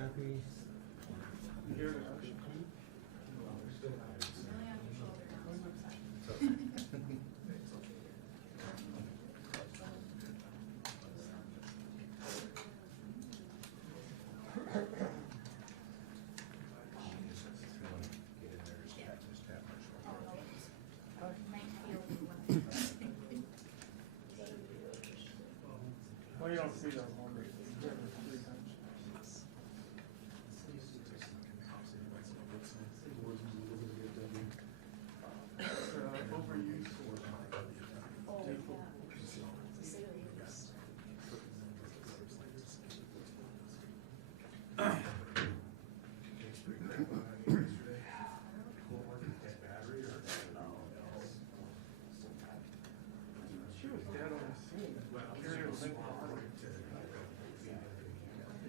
copy. Here. Well, you don't see those longer. Overuse. She was dead on the scene. Carried a limp body.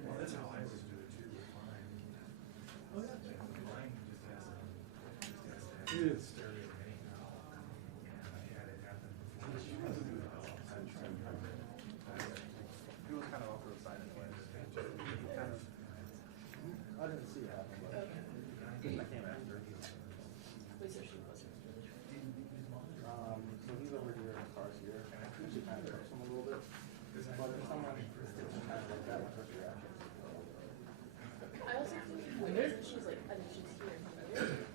Well, that's how I always do it too. Oh, yeah. Mine just has a Yes. stereo anyhow. And I had it happen before. She doesn't do it all. He was kind of off to the side anyway. Kind of. I didn't see it happen, but I came after. So he's over here and the car's here, and I usually kind of direct him a little bit. But if someone kind of like that, my first reaction. I also think she's like, I think she's here.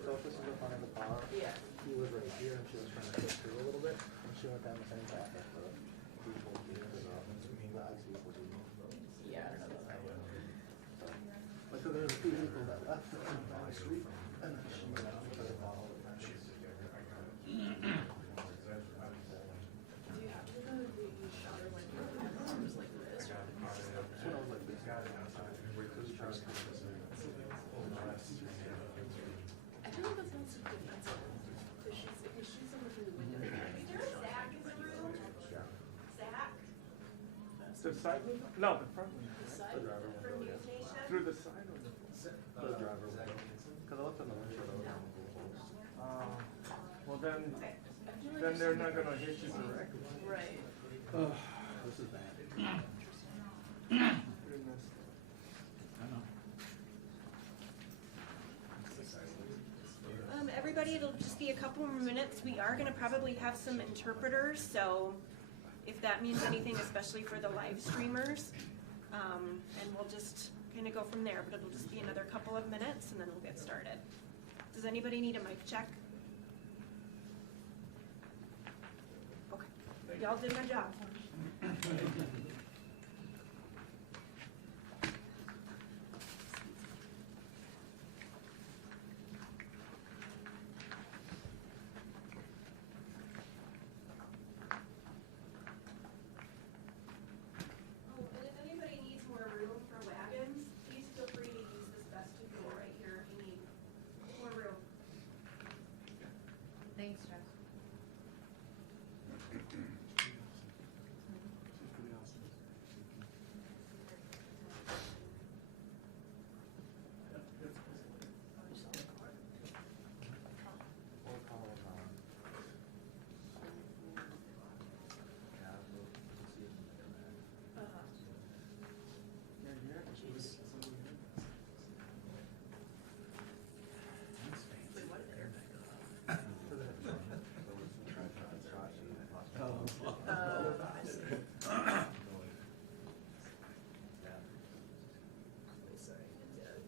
So if this is the front of the car, Yeah. he was right here and she was trying to push through a little bit, and she went down the same path as the people here, the IC people do. Yeah, I don't know about that. Like, so there's a few people that left the street, and then she went out to the bottle. Do you have to know that you shot her when you was like this? Or? So I was like, this guy outside, we're just trying to come to the I feel like that's not so defensive. Because she's, if you shoot someone through the window, Is there a Zach in the room? Zach? The side window? No, the front window. the side. The driver For window, News yeah. Nation? Through the side window. The driver window. Because I looked on the windshield. Well then, I feel like then if they're she- not gonna hit you directly. Right. This is bad. Goodness. Everybody, it'll just be a couple more minutes. We are going to probably have some interpreters, so if that means anything, especially for the live streamers, and we'll just kind of go from there, but it'll just be another couple of minutes and then we'll get started. Does anybody need a mic check? Okay, y'all did my job. Oh, and if anybody needs more room for wagons, please feel free to use this vestibule right here if you need more room. Thanks, Jeff. We'll call him,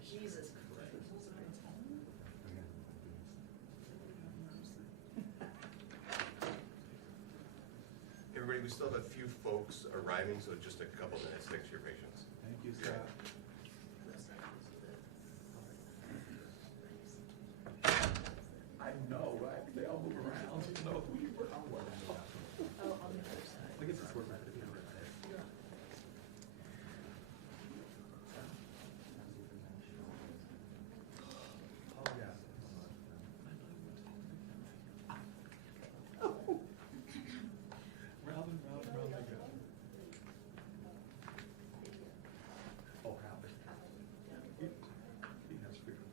Jesus Christ. Everybody, we still have a few folks arriving, so just a couple minutes. Thanks for your patience. Thank you, Scott. I know, right? They all move around. You know who you were. Oh, on the other side. I guess it's worth it. Oh, yeah. Round and round and round they go. Oh, how? He has freedom.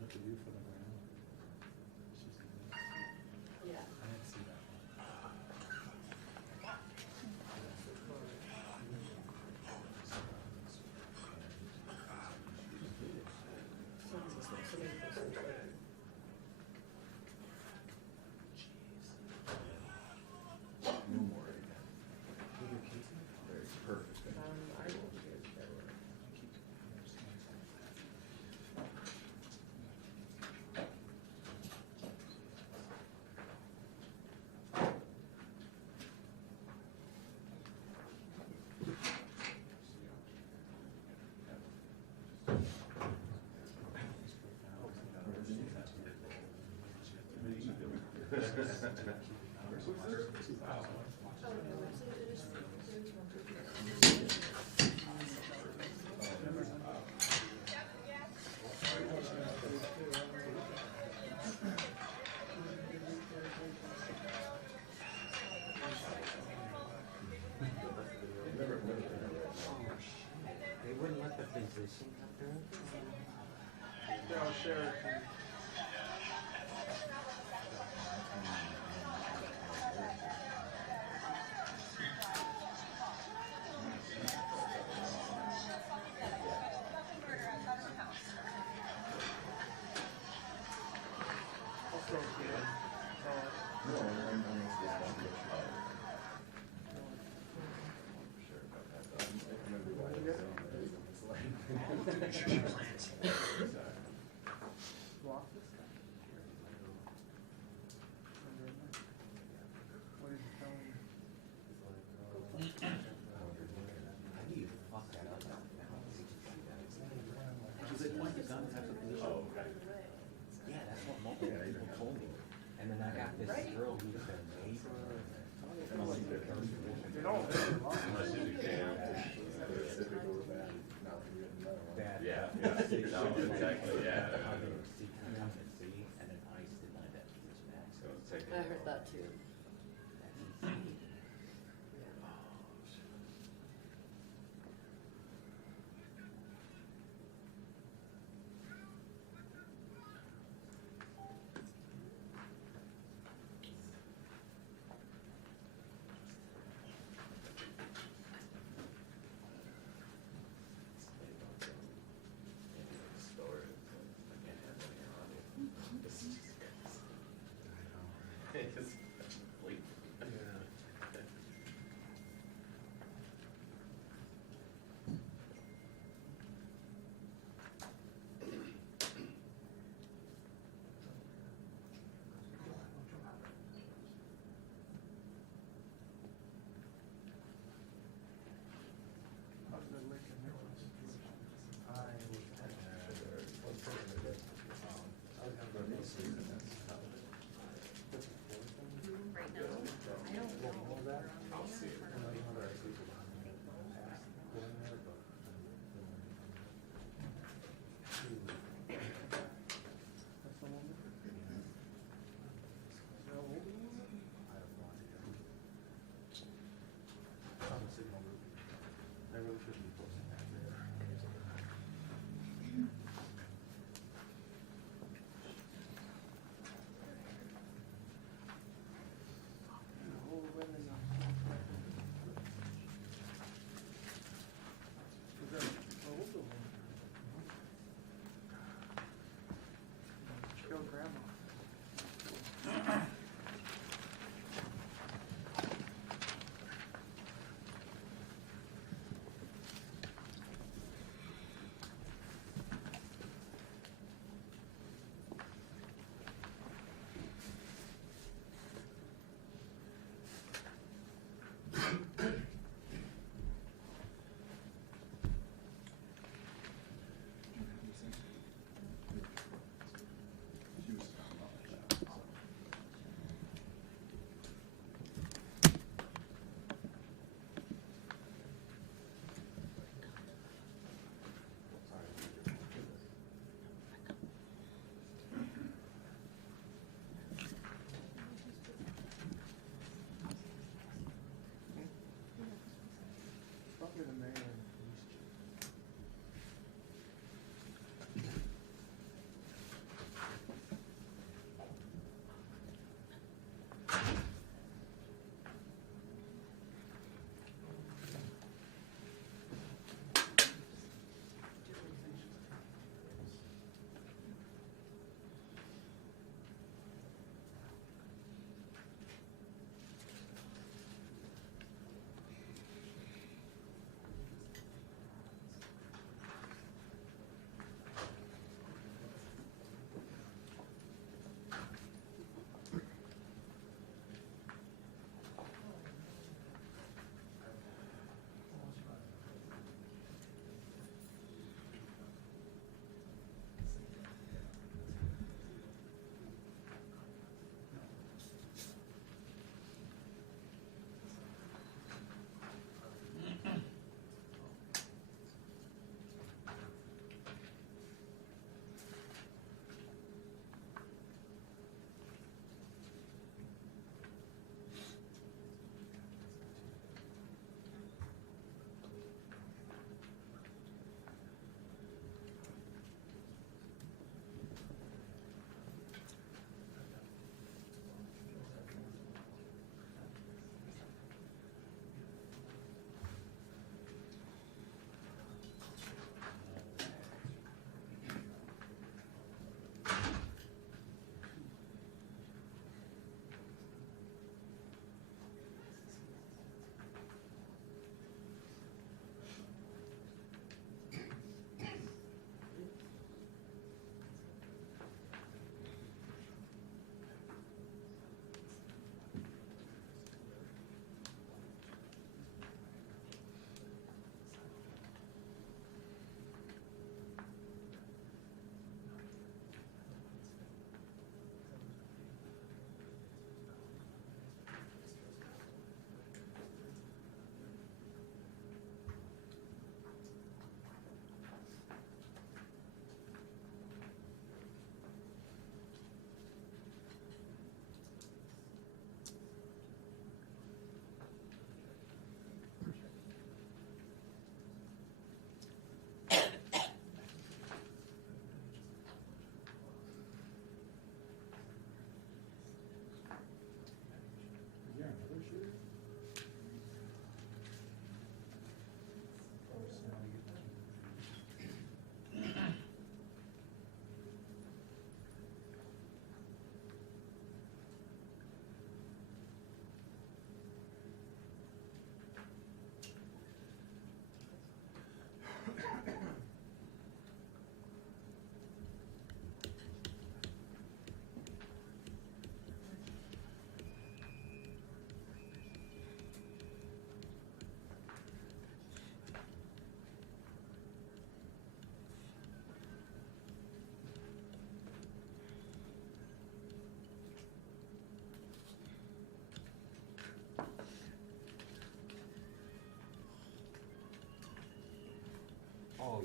What to do for the ground? They wouldn't let the physician come through? Daryl Sheridan. Also, walk this guy. What did you tell me? How do you fuck that up? Does it point the gun at the position? Oh, okay. Yeah, that's what multiple people told me. And then I got this girl who's their neighbor. They don't live long. Unless you can. That, Yeah, yeah. No, exactly, yeah. How they would see, come out and see, and then ICE denied that position So access. it's taking I a heard while. that too. That's insane. It's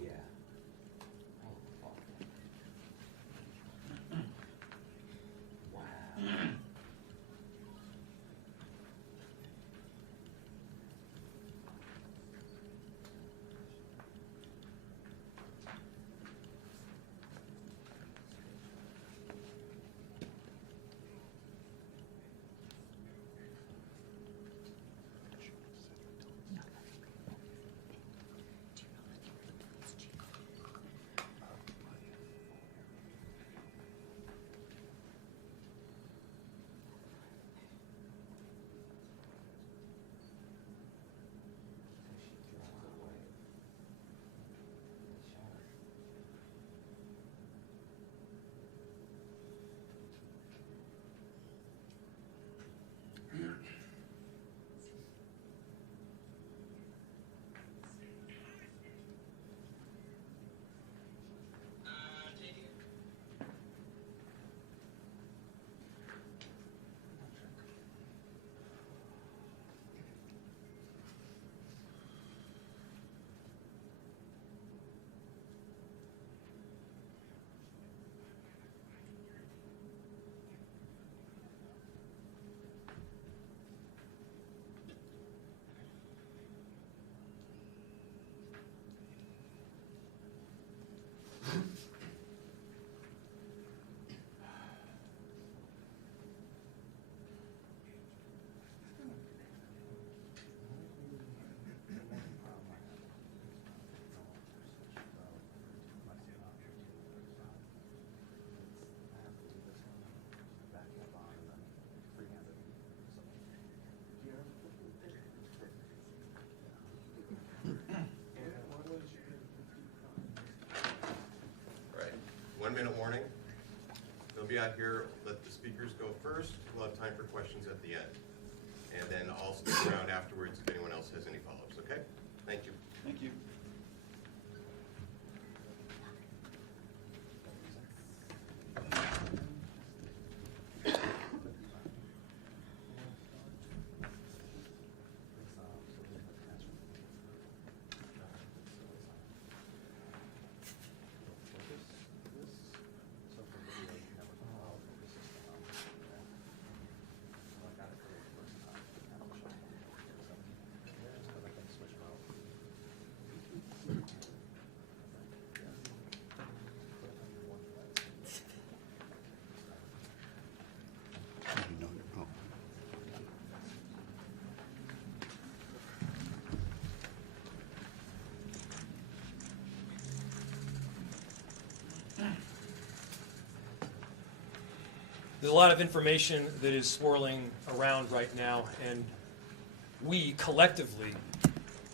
yeah. Oh, fuck. Wow. All right, 1 minute warning. They'll be out here, let the speakers go first. We'll have time for questions at the end. And then I'll stick around afterwards if anyone else has any follow-ups, okay? Thank you. Thank you. There's a lot of information that is swirling around right now, and we collectively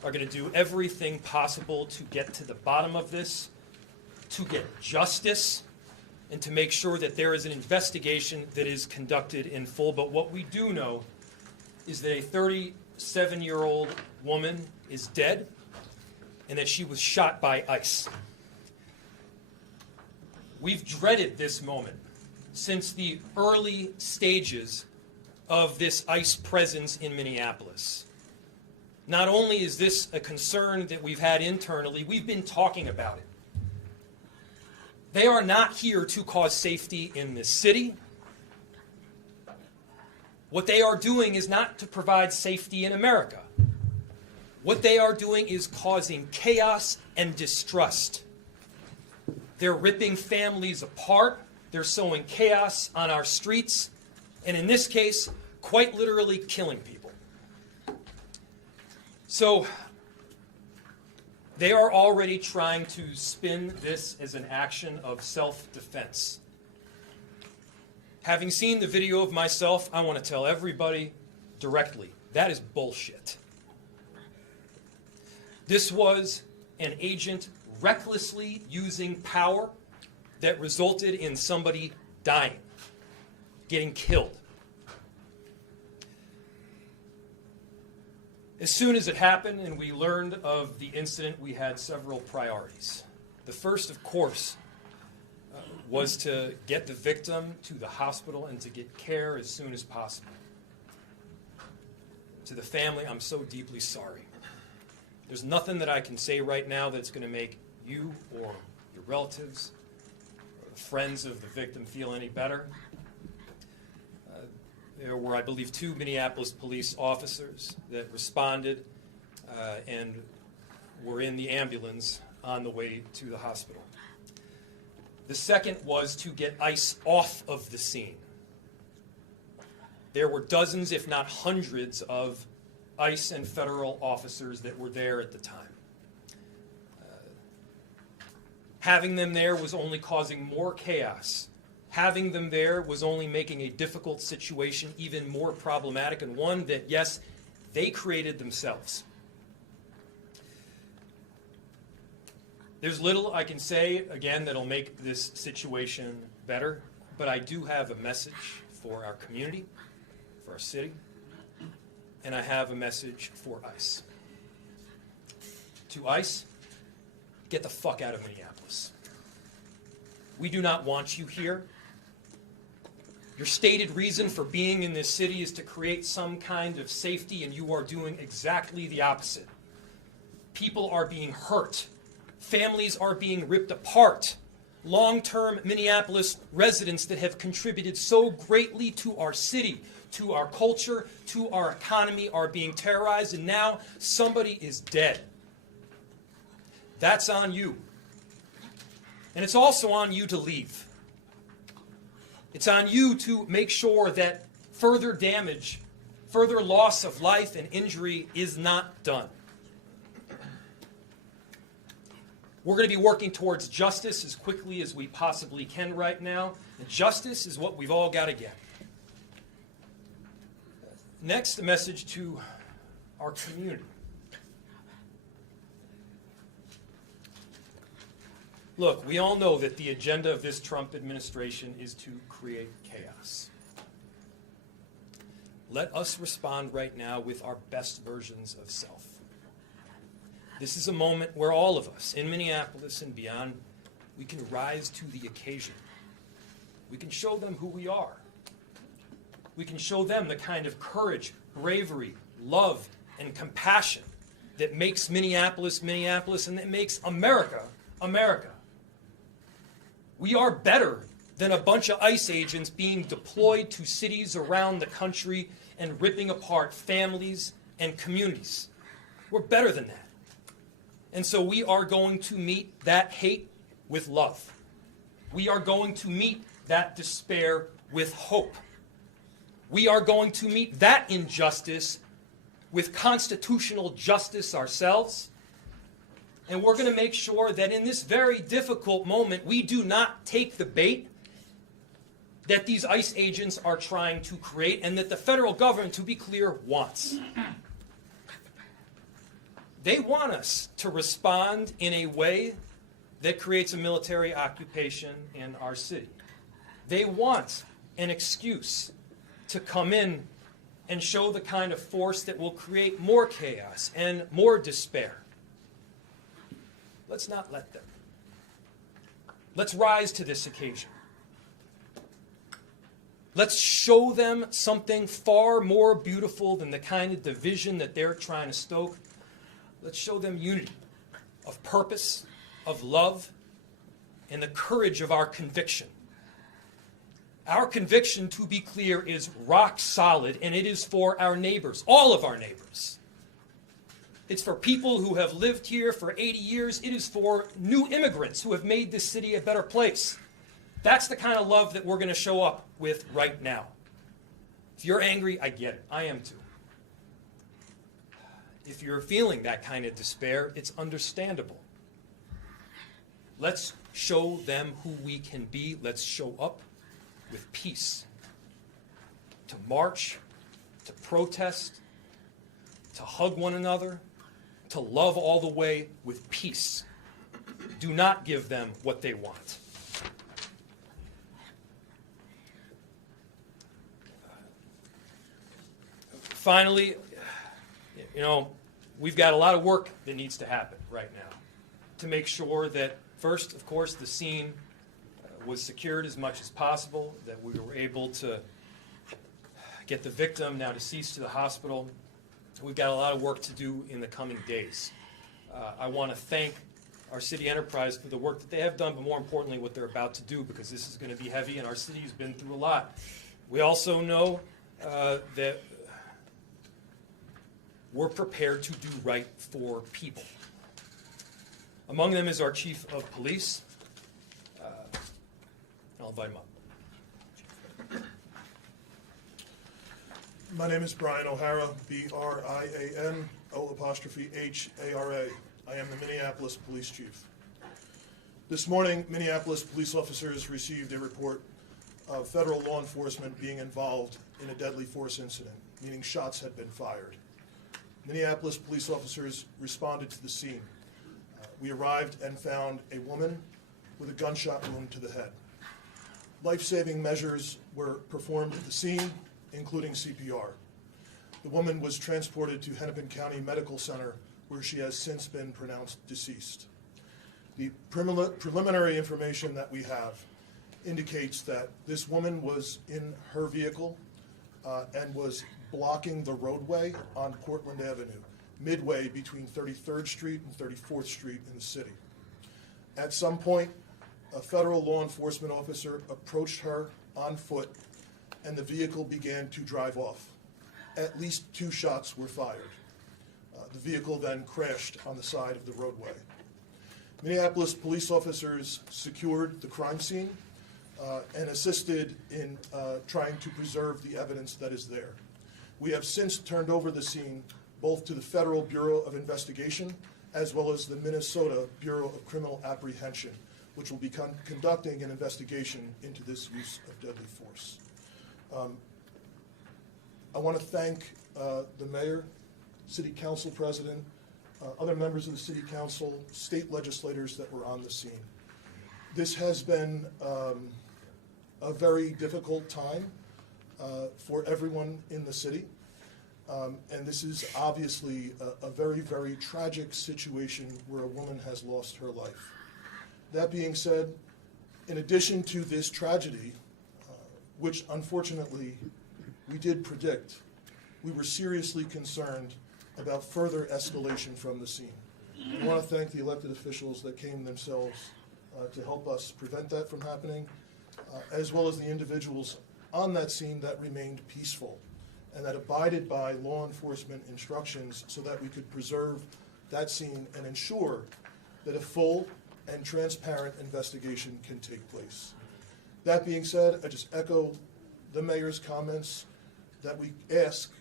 are going to do everything possible to get to the bottom of this, to get justice, and to make sure that there is an investigation that is conducted in full. But what we do know is that a 37-year-old woman is dead and that she was shot by ICE. We've dreaded this moment since the early stages of this ICE presence in Minneapolis. Not only is this a concern that we've had internally, we've been talking about it. They are not here to cause safety in this city. What they are doing is not to provide safety in America. What they are doing is causing chaos and distrust. They're ripping families apart. They're sowing chaos on our streets, and in this case, quite literally killing people. So, they are already trying to spin this as an action of self-defense. Having seen the video of myself, I want to tell everybody directly, that is bullshit. This was an agent recklessly using power that resulted in somebody dying, getting killed. As soon as it happened and we learned of the incident, we had several priorities. The first, of course, was to get the victim to the hospital and to get care as soon as possible. To the family, I'm so deeply sorry. There's nothing that I can say right now that's going to make you or your relatives or the friends of the victim feel any better, there were, I believe, 2 Minneapolis police officers that responded and were in the ambulance on the way to the hospital. The second was to get ICE off of the scene. There were dozens, if not hundreds, of ICE and federal officers that were there at the time. Having them there was only causing more chaos. Having them there was only making a difficult situation even more problematic, and one that, yes, they created themselves. There's little I can say, again, that'll make this situation better, but I do have a message for our community, for our city, and I have a message for ICE. To ICE, get the fuck out of Minneapolis. We do not want you here. Your stated reason for being in this city is to create some kind of safety, and you are doing exactly the opposite. People are being hurt. Families are being ripped apart. Long-term Minneapolis residents that have contributed so greatly to our city, to our culture, to our economy are being terrorized, and now somebody is dead. That's on you. And it's also on you to leave. It's on you to make sure that further damage, further loss of life and injury is not done. We're going to be working towards justice as quickly as we possibly can right now. And justice is what we've all got to get. Next, a message to our community. Look, we all know that the agenda of this Trump administration is to create chaos. Let us respond right now with our best versions of self. This is a moment where all of us, in Minneapolis and beyond, we can rise to the occasion. We can show them who we are. We can show them the kind of courage, bravery, love, and compassion that makes Minneapolis, Minneapolis, and that makes America, America. We are better than a bunch of ICE agents being deployed to cities around the country and ripping apart families and communities. We're better than that. And so we are going to meet that hate with love. We are going to meet that despair with hope. We are going to meet that injustice with constitutional justice ourselves. And we're going to make sure that in this very difficult moment, we do not take the bait that these ICE agents are trying to create and that the federal government, to be clear, wants. They want us to respond in a way that creates a military occupation in our city. They want an excuse to come in and show the kind of force that will create more chaos and more despair. Let's not let them. Let's rise to this occasion. Let's show them something far more beautiful than the kind of division that they're trying to stoke. Let's show them unity of purpose, of love, and the courage of our conviction. Our conviction, to be clear, is rock solid, and it is for our neighbors, all of our neighbors. It's for people who have lived here for 80 years. It is for new immigrants who have made this city a better place. That's the kind of love that we're going to show up with right now. If you're angry, I get it. I am too. If you're feeling that kind of despair, it's understandable. Let's show them who we can be. Let's show up with peace. To march, to protest, to hug one another, to love all the way with peace. Do not give them what they want. Finally, we've got a lot of work that needs to happen right now to make sure that, first, of course, the scene was secured as much as possible, that we were able to get the victim, now deceased, to the hospital. We've got a lot of work to do in the coming days. I want to thank our city enterprise for the work that they have done, but more importantly, what they're about to do, because this is going to be heavy and our city's been through a lot. We also know that we're prepared to do right for people. Among them is our chief of police. I'll invite him up. My name is Brian O'Hara, B-R-I-A-N, O''H-A-R-A. I am the Minneapolis Police Chief. This morning, Minneapolis police officers received a report of federal law enforcement being involved in a deadly force incident, meaning shots had been fired. Minneapolis police officers responded to the scene. We arrived and found a woman with a gunshot wound to the head. Life-saving measures were performed at the scene, including CPR. The woman was transported to Hennepin County Medical Center, where she has since been pronounced deceased. The preliminary information that we have indicates that this woman was in her vehicle and was blocking the roadway on Portland Avenue, midway between 33rd Street and 34th Street in the city. At some point, a federal law enforcement officer approached her on foot, and the vehicle began to drive off. At least 2 shots were fired. The vehicle then crashed on the side of the roadway. Minneapolis police officers secured the crime scene and assisted in trying to preserve the evidence that is there. We have since turned over the scene both to the Federal Bureau of Investigation as well as the Minnesota Bureau of Criminal Apprehension, which will be conducting an investigation into this use of deadly force. I want to thank the mayor, city council president, other members of the city council, state legislators that were on the scene. This has been a very difficult time for everyone in the city. And this is obviously a very, very tragic situation where a woman has lost her life. That being said, in addition to this tragedy, which unfortunately we did predict, we were seriously concerned about further escalation from the scene. I want to thank the elected officials that came themselves to help us prevent that from happening, as well as the individuals on that scene that remained peaceful and that abided by law enforcement instructions so that we could preserve that scene and ensure that a full and transparent investigation can take place. That being said, I just echo the mayor's comments that we ask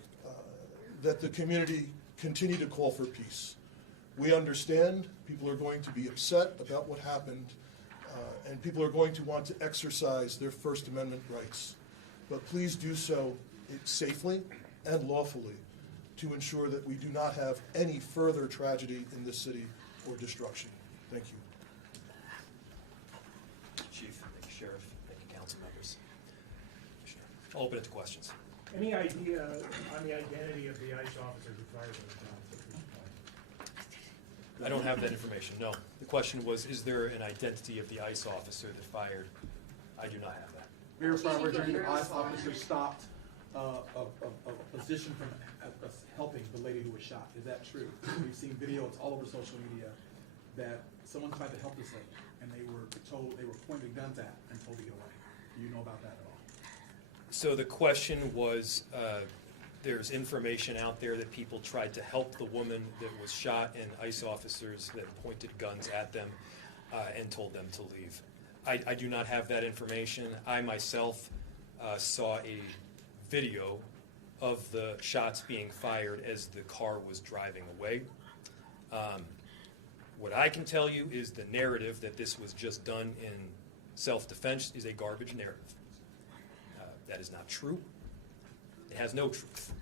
that the community continue to call for peace. We understand people are going to be upset about what happened, and people are going to want to exercise their First Amendment rights. But please do so safely and lawfully to ensure that we do not have any further tragedy in this city or destruction. Thank you. Chief, thank you, Sheriff, thank you, council members. I'll open it to questions. Any idea on the identity of the ICE officer who fired those shots at this point? I don't have that information, no. The question was, is there an identity of the ICE officer that fired? I do not have that. Mayor Farmer, during the ICE officer stopped a position from helping the lady who was shot. Is that true? We've seen video, it's all over social media, that someone tried to help this lady, and they were pointed guns at and told to get away. Do you know about that at all? So the question was, there's information out there that people tried to help the woman that was shot, and ICE officers that pointed guns at them and told them to leave. I do not have that information. I myself saw a video of the shots being fired as the car was driving away. What I can tell you is the narrative that this was just done in self-defense is a garbage narrative. That is not true. It has no truth.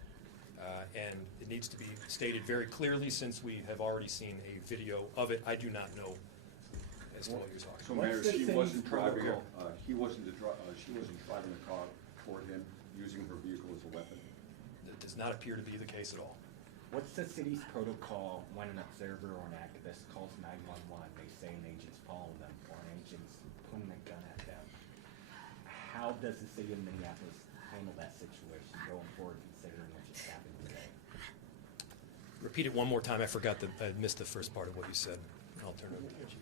And it needs to be stated very clearly, since we have already seen a video of it. I do not know as to what you're talking So, about. Mayor, she wasn't driving it. protocol? She wasn't driving the car toward him, using her vehicle as a weapon. That does not appear to be the case at all. What's the city's protocol when an observer or an activist calls 911? They say an agent's following them or an agent's pointing a gun at them. How does the city of Minneapolis handle that situation going forward, considering what just happened today? Repeat it one more time. I forgot I missed the first part of what you said. I'll turn it over to the chief.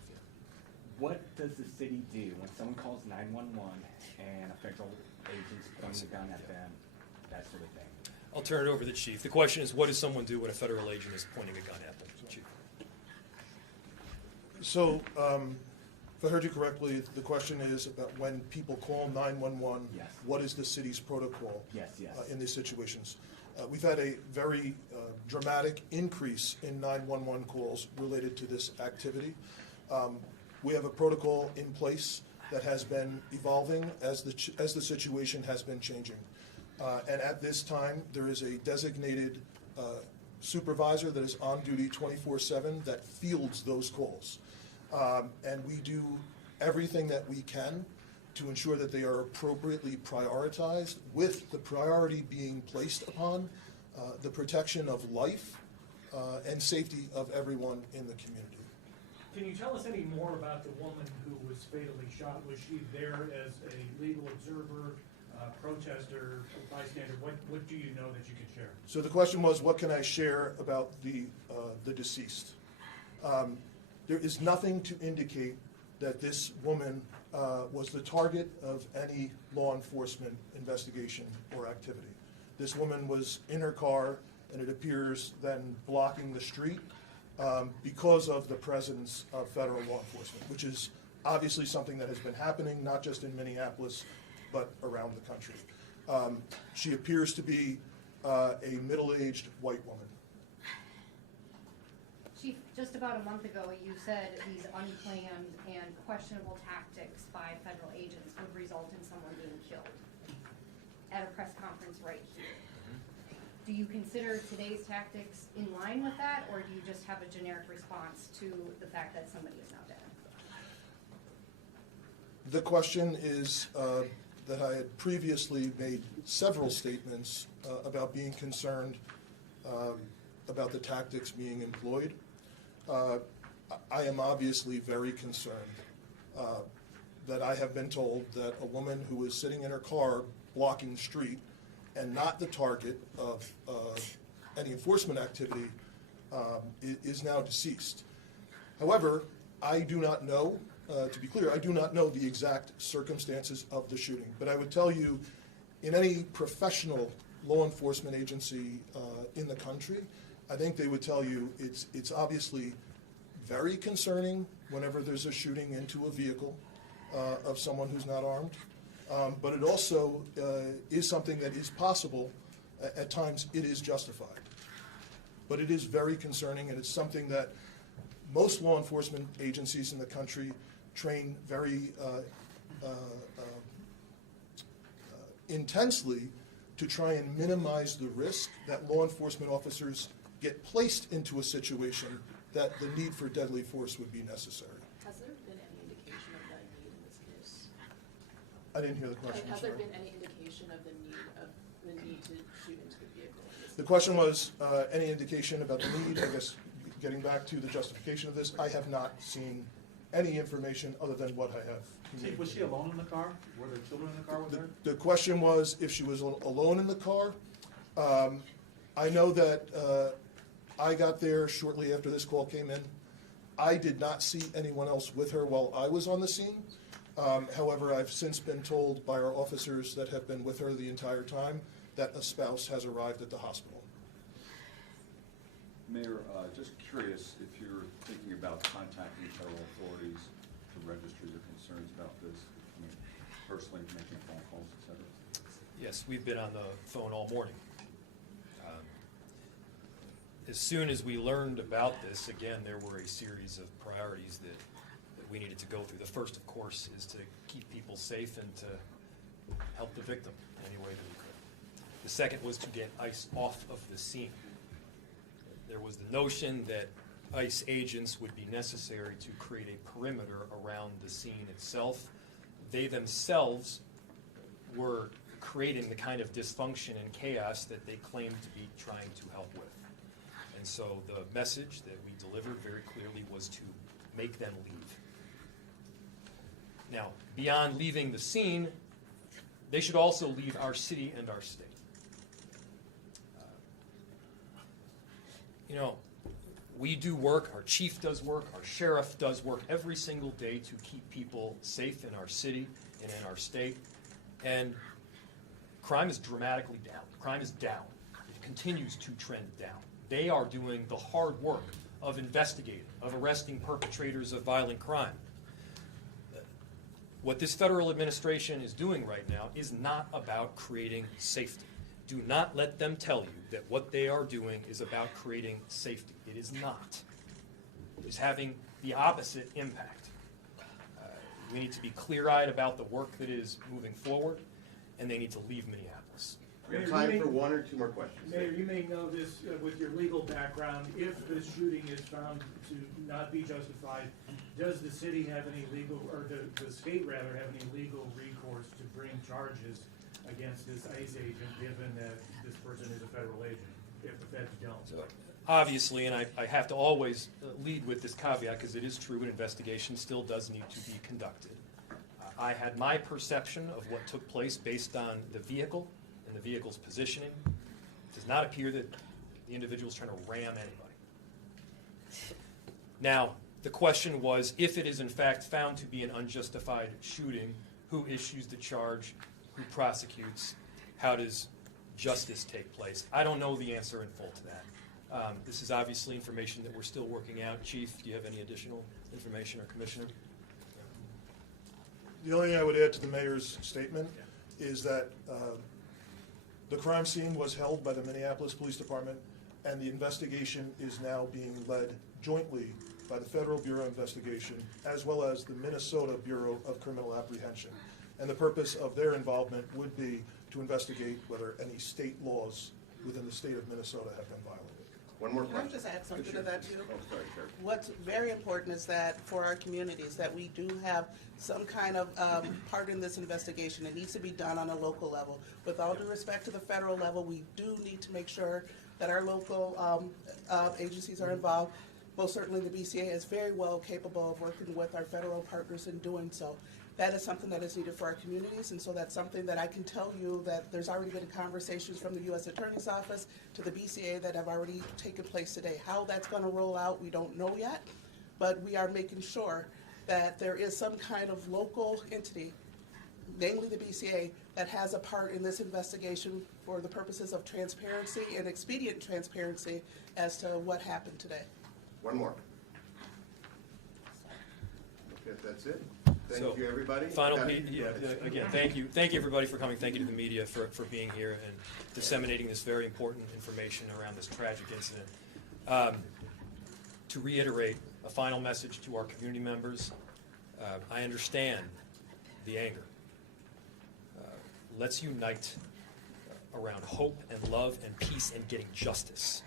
What does the city do when someone calls 911 and a federal agent's pointing a gun at them, that sort of thing? I'll turn it over to the chief. The question is, what does someone do when a federal agent is pointing a gun at them? Chief. So, if I heard you correctly, the question is about when people call 911. Yes. What is the city's protocol? Yes. In these situations? We've had a very dramatic increase in 911 calls related to this activity. We have a protocol in place that has been evolving as the situation has been changing. And at this time, there is a designated supervisor that is on duty 24/7 that fields those calls. And we do everything that we can to ensure that they are appropriately prioritized, with the priority being placed upon the protection of life and safety of everyone in the community. Can you tell us any more about the woman who was fatally shot? Was she there as a legal observer, protester, bystander? What do you know that you can share? So the question was, what can I share about the deceased? There is nothing to indicate that this woman was the target of any law enforcement investigation or activity. This woman was in her car, and it appears then blocking the street because of the presence of federal law enforcement, which is obviously something that has been happening not just in Minneapolis, but around the country. She appears to be a middle-aged white woman. Chief, just about a month ago, you said these unplanned and questionable tactics by federal agents would result in someone being killed at a press conference right here. Do you consider today's tactics in line with that, or do you just have a generic response to the fact that somebody is now dead? The question is that I had previously made several statements about being concerned about the tactics being employed. I am obviously very concerned that I have been told that a woman who was sitting in her car blocking the street and not the target of any enforcement activity is now deceased. However, I do not know, to be clear, I do not know the exact circumstances of the shooting, but I would tell you, in any professional law enforcement agency in the country, I think they would tell you it's obviously very concerning whenever there's a shooting into a vehicle of someone who's not armed, but it also is something that is possible. At times it is justified. But it is very concerning, and it's something that most law enforcement agencies in the country train very intensely to try and minimize the risk that law enforcement officers get placed into a situation that the need for deadly force would be necessary. Has there been any indication of that need in this case? I didn't hear the question. Has I'm there sorry. been any indication of the need to shoot into the vehicle? The question was any indication about the need. I guess getting back to the justification of this, I have not seen any information other than what I have. Chief, was she alone in the car? Were there children in the car with her? The question was if she was alone in the car. I know that I got there shortly after this call came in. I did not see anyone else with her while I was on the scene. However, I've since been told by our officers that have been with her the entire time that a spouse has arrived at the hospital. Mayor, just curious if you're thinking about contacting federal authorities to register your concerns about this, I mean, personally making phone calls, et cetera. Yes, we've been on the phone all morning. As soon as we learned about this, again, there were a series of priorities that we needed to go through. The first, of course, is to keep people safe and to help the victim any way that we could. The second was to get ICE off of the scene. There was the notion that ICE agents would be necessary to create a perimeter around the scene itself. They themselves were creating the kind of dysfunction and chaos that they claimed to be trying to help with. And so the message that we delivered very clearly was to make them leave. Now, beyond leaving the scene, they should also leave our city and our state. We do work, our chief does work, our sheriff does work every single day to keep people safe in our city and in our state. And crime is dramatically down. Crime is down. It continues to trend down. They are doing the hard work of investigating, of arresting perpetrators of violent crime. What this federal administration is doing right now is not about creating safety. Do not let them tell you that what they are doing is about creating safety. It is not. It is having the opposite impact. We need to be clear-eyed about the work that is moving forward, and they need to leave Minneapolis. We have time for one or two more questions. Mayor, you may know this with your legal background. If the shooting is found to not be justified, does the city have any legal, or the state rather, have any legal recourse to bring charges against this ICE agent, given that this person is a federal agent, if the feds don't? So, obviously, and I have to always lead with this caveat, because it is true, an investigation still does need to be conducted. I had my perception of what took place based on the vehicle and the vehicle's positioning. It does not appear that the individual is trying to ram anybody. Now, the question was, if it is in fact found to be an unjustified shooting, who issues the charge, who prosecutes, how does justice take place? I don't know the answer in full to that. This is obviously information that we're still working out. Chief, do you have any additional information, or Commissioner? The only thing I would add to the mayor's statement is that the crime scene was held by the Minneapolis Police Department, and the investigation is now being led jointly by the Federal Bureau of Investigation as well as the Minnesota Bureau of Criminal Apprehension. And the purpose of their involvement would be to investigate whether any state laws within the state of Minnesota have been violated. One more Can I question. just add something to that too? Oh, sorry, sir. What's very important is that for our communities, that we do have some kind of part in this investigation. It needs to be done on a local level. With all due respect to the federal level, we do need to make sure that our local agencies are involved. Most certainly the BCA is very well capable of working with our federal partners in doing so. That is something that is needed for our communities, and so that's something that I can tell you that there's already been conversations from the U.S. Attorney's Office to the BCA that have already taken place today. How that's going to roll out, we don't know yet, but we are making sure that there is some kind of local entity, namely the BCA, that has a part in this investigation for the purposes of transparency and expedient transparency as to what happened today. One more. Okay, if that's it. So, Thank you, everybody. Final Got piece, it. again, thank you everybody for coming. Thank you to the media for being here and disseminating this very important information around this tragic incident. To reiterate, a final message to our community members. I understand the anger. Let's unite around hope and love and peace and getting justice.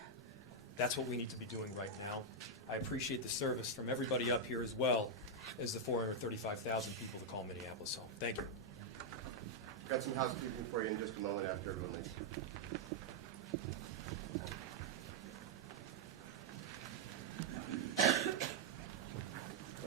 That's what we need to be doing right now. I appreciate the service from everybody up here as well as the 435,000 people that call Minneapolis home. Thank you. Got some housekeeping for you in just a moment after everyone leaves.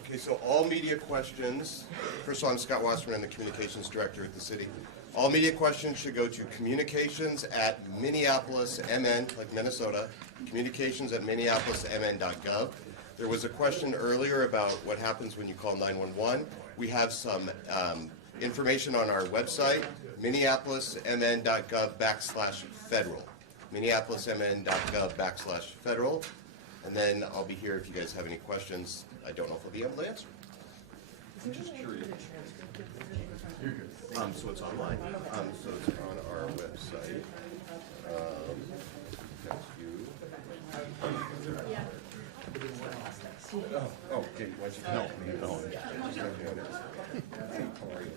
Okay, so all media questions, first of all, I'm Scott Wasserman, I'm the Communications Director at the city. All media questions should go to communications@minneapolismn, like Minnesota, communications@minneapolismn.gov. There was a question earlier about what happens when you call 911. We have some information on our website, minneapolismn.gov/federal. minneapolismn.gov/federal. And then I'll be here if you guys have any questions. I don't know if I'll be able to answer. I'm just curious. So it's online. So it's on our website. That's you. Oh, okay. Why don't you help me? No. How are you?